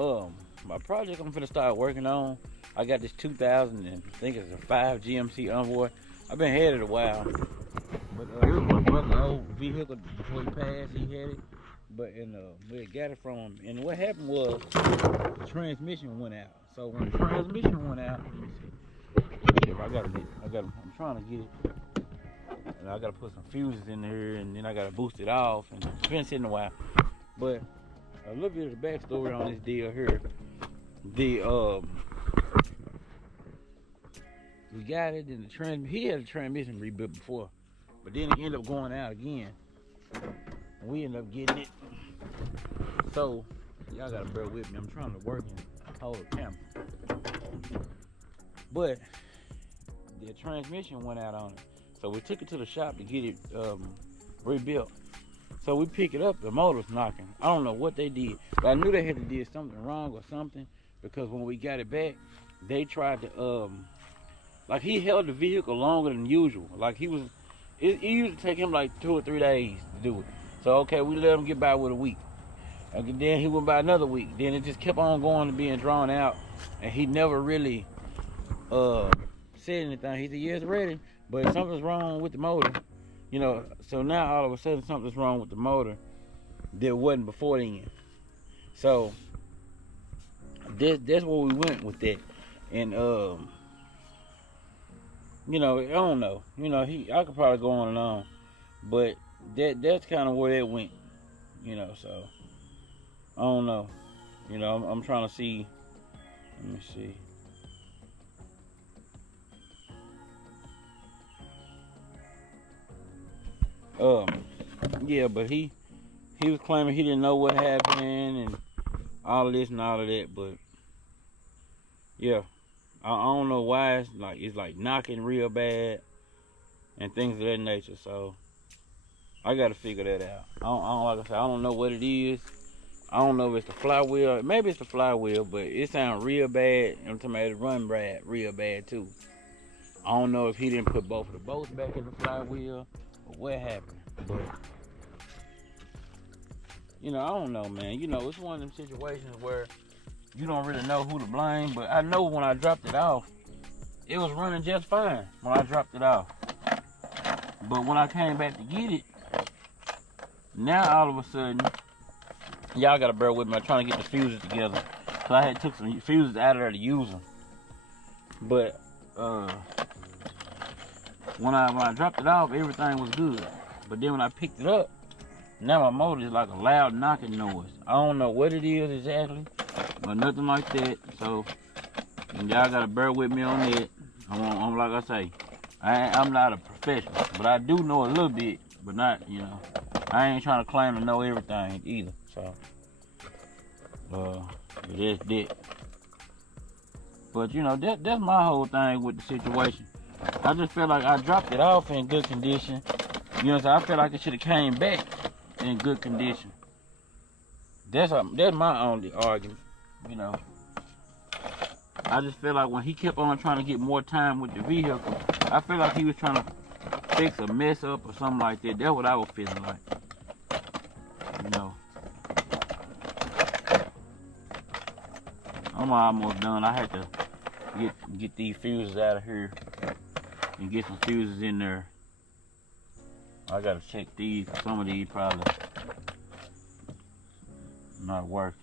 my project I'm finna start working on. I got this 2000 and I think it's a 5 GMC Envoy. I've been had it a while, but it was my brother's old vehicle before he passed. He had it, but we got it from him. And what happened was the transmission went out. So when the transmission went out, let me see. I'm trying to get it. And I gotta put some fuses in there, and then I gotta boost it off, and it's been sitting a while. But a little bit of the backstory on this deal here. We got it in the he had the transmission rebuilt before, but then it ended up going out again. And we ended up getting it. So y'all gotta bear with me. I'm trying to work and hold the camera. But the transmission went out on it. So we took it to the shop to get it rebuilt. So we pick it up, the motor's knocking. I don't know what they did, but I knew they had to did something wrong or something, because when we got it back, they tried to like he held the vehicle longer than usual. Like it used to take him like 2 or 3 days to do it. So okay, we let him get by with a week. And then he went by another week. Then it just kept on going and being drawn out, and he never really said anything. He said, yeah, it's ready, but something's wrong with the motor. You know, so now all of a sudden something's wrong with the motor that wasn't before then. So that's where we went with that. And you know, I don't know. You know, I could probably go on and on, but that's kind of where that went. You know, so I don't know. You know, I'm trying to see. Let me see. Yeah, but he was claiming he didn't know what happened and all of this and all of that, but yeah, I don't know why it's like knocking real bad and things of that nature. So I gotta figure that out. Like I said, I don't know what it is. I don't know if it's the flywheel. Maybe it's the flywheel, but it sounds real bad. I'm talking about it run real bad too. I don't know if he didn't put both of the bolts back in the flywheel or what happened. But you know, I don't know, man. You know, it's one of them situations where you don't really know who to blame. But I know when I dropped it off, it was running just fine when I dropped it off. But when I came back to get it, now all of a sudden, y'all gotta bear with me. I'm trying to get the fuses together. So I had took some fuses out of there to use them. But when I dropped it off, everything was good. But then when I picked it up, now my motor is like a loud knocking noise. I don't know what it is exactly, but nothing like that. So y'all gotta bear with me on that. I'm like I say, I'm not a professional, but I do know a little bit, but not, you know, I ain't trying to claim to know everything either. So that's that. But you know, that's my whole thing with the situation. I just feel like I dropped it off in good condition. You know, so I feel like it should have came back in good condition. That's my only argument. You know, I just feel like when he kept on trying to get more time with the vehicle, I feel like he was trying to fix a mess up or something like that. That's what I was feeling like. You know, I'm almost done. I had to get these fuses out of here and get some fuses in there. I gotta check these. Some of these probably not working.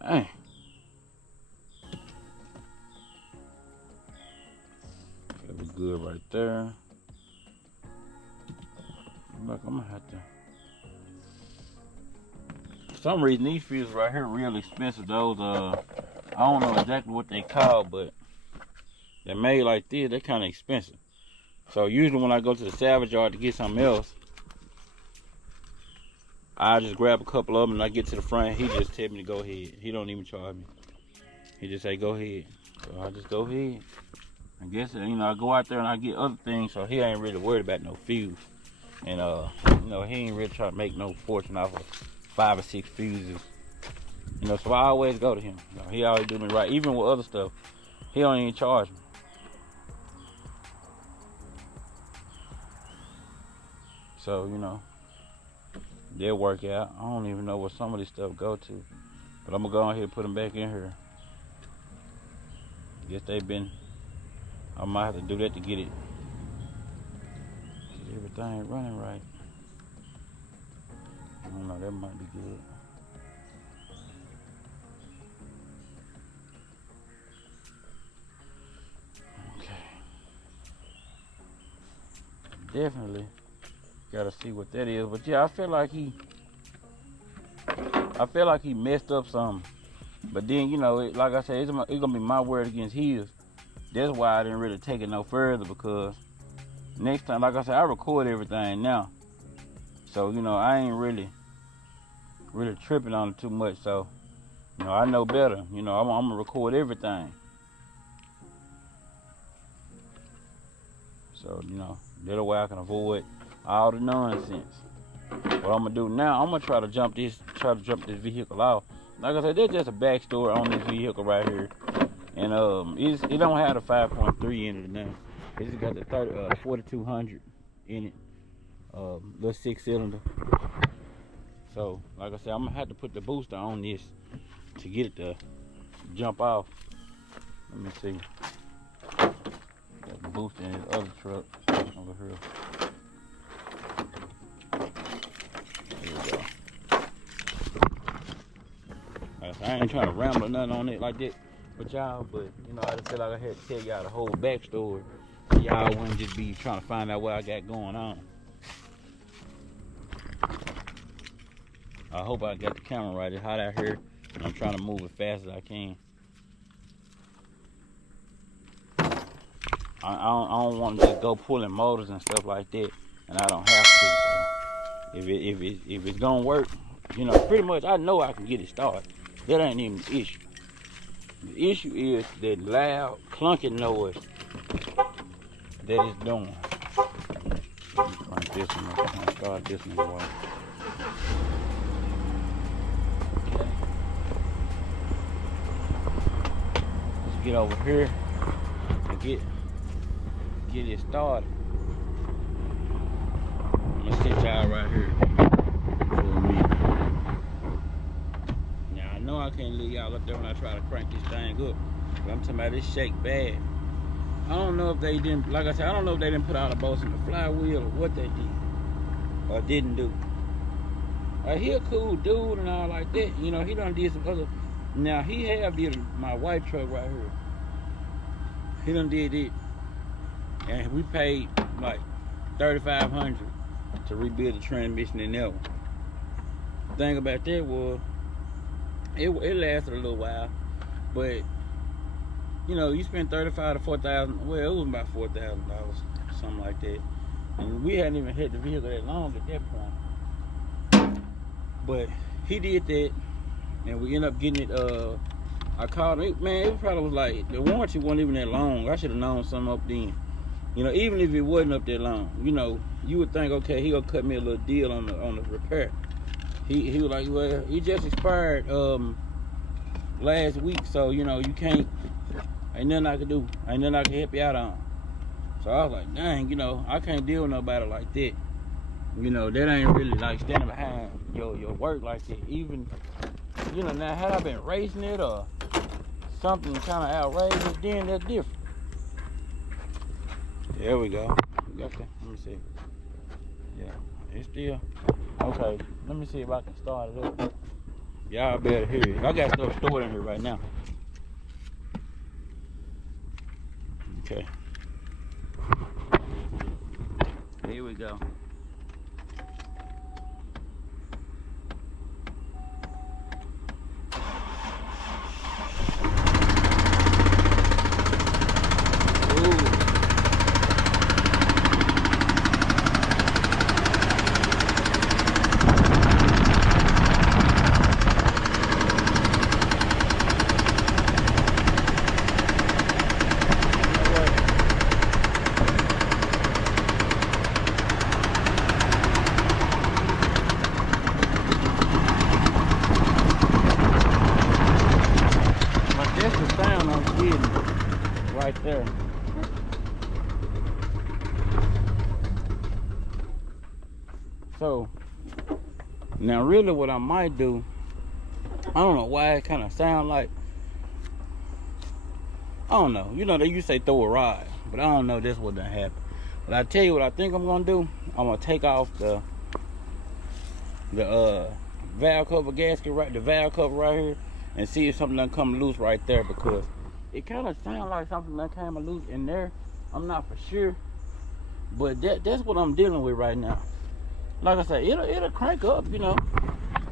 Dang. That was good right there. Look, I'm gonna have to. For some reason, these fuses right here are real expensive. Those, I don't know exactly what they call, but they're made like this. They're kind of expensive. So usually when I go to the salvage yard to get something else, I just grab a couple of them and I get to the front. He just tell me to go ahead. He don't even charge me. He just say go ahead. So I just go ahead. I guess, you know, I go out there and I get other things, so he ain't really worried about no fuse. And you know, he ain't really trying to make no fortune off of 5 or 6 fuses. You know, so I always go to him. You know, he always do me right. Even with other stuff, he don't even charge me. So, you know, they'll work out. I don't even know where some of this stuff go to. But I'm going to go ahead and put them back in here. Guess they've been, I might have to do that to get it. Get everything running right. I don't know, that might be good. Definitely gotta see what that is, but yeah, I feel like he messed up something. But then, you know, like I said, it's gonna be my word against his. That's why I didn't really take it no further, because next time, like I said, I record everything now, so you know, I ain't really tripping on it too much. So, you know, I know better. You know, I'm gonna record everything. So, you know, that way I can avoid all the nonsense. What I'm gonna do now, I'm gonna try to jump this vehicle off. Like I said, there's just a backstory on this vehicle right here, and it don't have the 5.3 in it now. It's got the 4200 in it, little 6-cylinder. So, like I said, I'm gonna have to put the booster on this to get it to jump off. Let me see. Got the booster in his other truck over here. There we go. I ain't trying to ramble or nothing on it like that with y'all, but you know, I just feel like I had to tell y'all the whole backstory, so y'all wouldn't just be trying to find out what I got going on. I hope I got the camera right. It's hot out here, and I'm trying to move as fast as I can. I don't want to just go pulling motors and stuff like that, and I don't have to. So if it's gonna work, you know, pretty much I know I can get it started. That ain't even the issue. The issue is that loud clunking noise that it's doing. Let me crank this one up. I'm gonna start this one while. Okay. Let's get over here and get it started. I'm gonna sit y'all right here for a minute. Now I know I can't leave y'all up there when I try to crank this thing up, but I'm talking about this shake bad. I don't know if they didn't, like I said, I don't know if they didn't put all the bolts in the flywheel or what they did or didn't do. He a cool dude and all like that. You know, he done did some other. Now he have did my white truck right here. He done did it. And we paid like $3,500 to rebuild the transmission in that one. The thing about that was, it lasted a little while, but you know, you spend $35,000 to $4,000. Well, it was about $4,000, something like that. And we hadn't even had the vehicle that long at that point. But he did that, and we ended up getting it. I called him, man. It probably was like the warranty wasn't even that long. I should have known something up then. You know, even if it wasn't up that long, you know, you would think, okay, he gonna cut me a little deal on the repair. He was like, well, he just expired last week, so you know, you can't. Ain't nothing I can do. Ain't nothing I can help you out on. So I was like, dang, you know, I can't deal with nobody like that. You know, that ain't really like standing behind your work like that. Even, you know, now had I been racing it or something kind of outrageous, then that's different. There we go. We got that. Let me see. Yeah, it's still okay. Let me see if I can start it up. Y'all better hear it. I got stuff stored in here right now. Okay. Here we go. Right there. Now, really, what I might do, I don't know why it kind of sound like, I don't know. You know, they used to say throw a rod, but I don't know that's what done happened. But I tell you what I think I'm gonna do. I'm gonna take off the valve cover gasket, the valve cover right here, and see if something done come loose right there, because it kind of sounds like something done came loose in there. I'm not for sure, but that's what I'm dealing with right now. Like I said, it'll crank up, you know,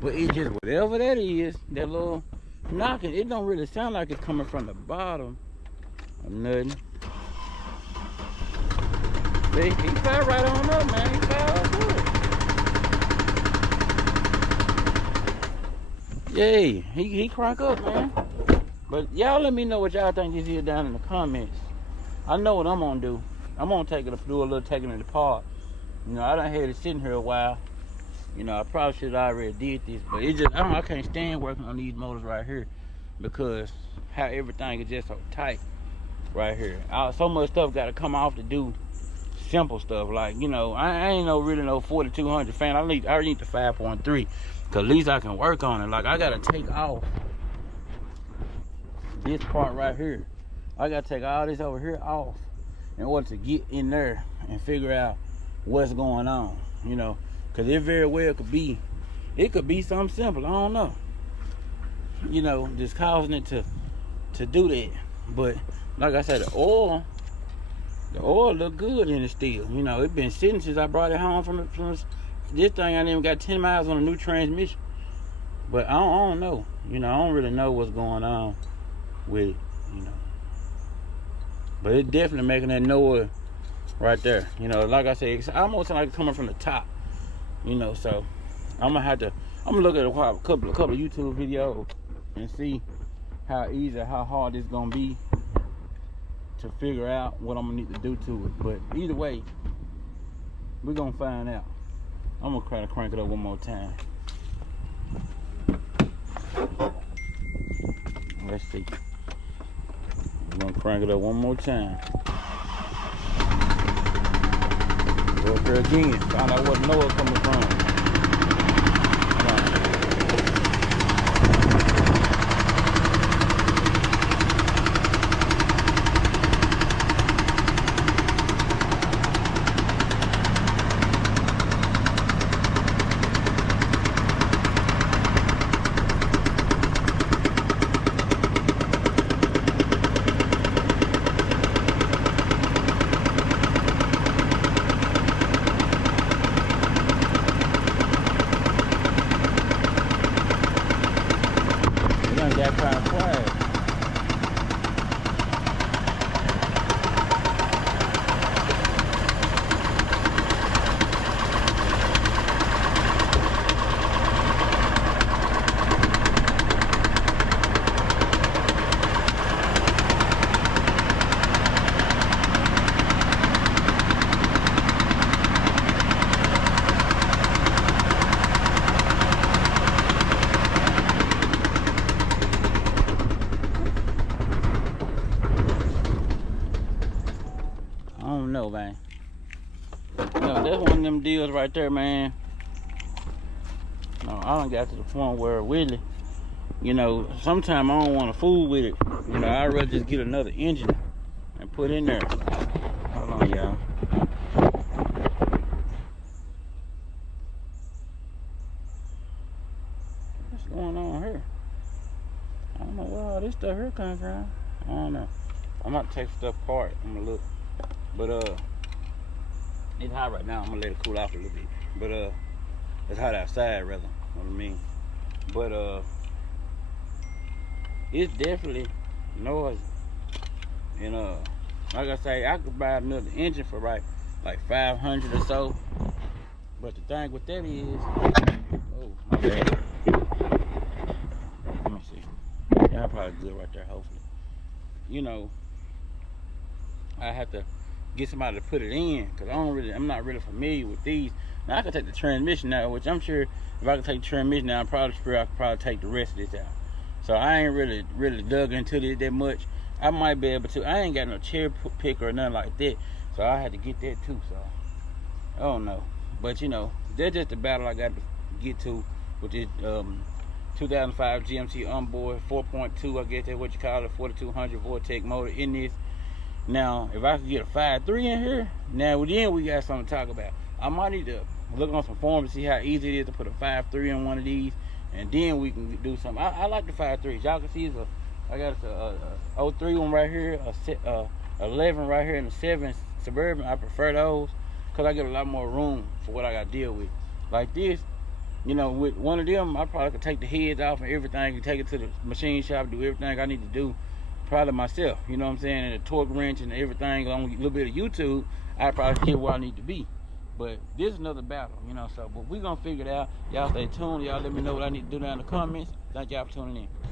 but it just, whatever that is, that little knocking, it don't really sound like it's coming from the bottom or nothing. See, he fell right on up, man. He fell up good. Yay, he crank up, man. But y'all let me know what y'all think this is down in the comments. I know what I'm gonna do. I'm gonna do a little taking it apart. You know, I done had it sitting here a while. You know, I probably should have already did this, but it just, I can't stand working on these motors right here, because how everything is just so tight right here. So much stuff got to come off to do simple stuff. Like, you know, I ain't really no 4200 fan. I need the 5.3, because at least I can work on it. Like, I got to take off this part right here. I got to take all this over here off in order to get in there and figure out what's going on, you know, because it very well could be something simple. I don't know, you know, just causing it to do that. But like I said, the oil look good in it still. You know, it's been sitting since I brought it home from this thing. I ain't even got 10 miles on a new transmission. But I don't know, you know, I don't really know what's going on with it, you know. But it's definitely making that noise right there. You know, like I said, it's almost like it's coming from the top. You know, so I'm gonna look at a couple of YouTube videos and see how easy, how hard it's gonna be to figure out what I'm gonna need to do to it. But either way, we're gonna find out. I'm gonna try to crank it up one more time. Let's see. I'm gonna crank it up one more time. Go up there again, find out what noise coming from. That kind of flag. No, man. No, that's one of them deals right there, man. No, I done got to the point where really, you know, sometimes I don't want to fool with it. You know, I'd rather just get another engine and put in there. Hold on, y'all. What's going on here? I don't know where all this stuff here comes from. I don't know. I'm about to take stuff apart. I'm gonna look. But it's hot right now. I'm gonna let it cool off a little bit. But it's hot outside rather. You know what I mean? But it's definitely noisy. And like I say, I could buy another engine for like 500 or so. But the thing with that is, oh my bad. Let me see. Y'all probably good right there. Hopefully, you know, I have to get somebody to put it in, because I'm not really familiar with these. Now I can take the transmission out, which I'm sure if I can take the transmission out, I could probably take the rest of this out. So I ain't really dug into this that much. I might be able to. I ain't got no cherry picker or nothing like that, so I had to get that too. So I don't know, but you know, that's just the battle I got to get to with this 2005 GMC Envoy 4.2, I guess that's what you call it, 4200 Vortex motor in this. Now, if I could get a 5.3 in here, now then we got something to talk about. I might need to look on some forums to see how easy it is to put a 5.3 in one of these, and then we can do something. I like the 5.3s. Y'all can see I got a 03 one right here, a 11 right here, and a 7 Suburban. I prefer those because I get a lot more room for what I got to deal with. Like this, you know, with one of them, I probably could take the heads off and everything and take it to the machine shop, do everything I need to do probably myself, you know what I'm saying, and the torque wrench and everything, along with a little bit of YouTube, I probably get where I need to be. But this is another battle, you know, so, but we're going to figure it out. Y'all stay tuned. Y'all let me know what I need to do down in the comments. Thank y'all for tuning in.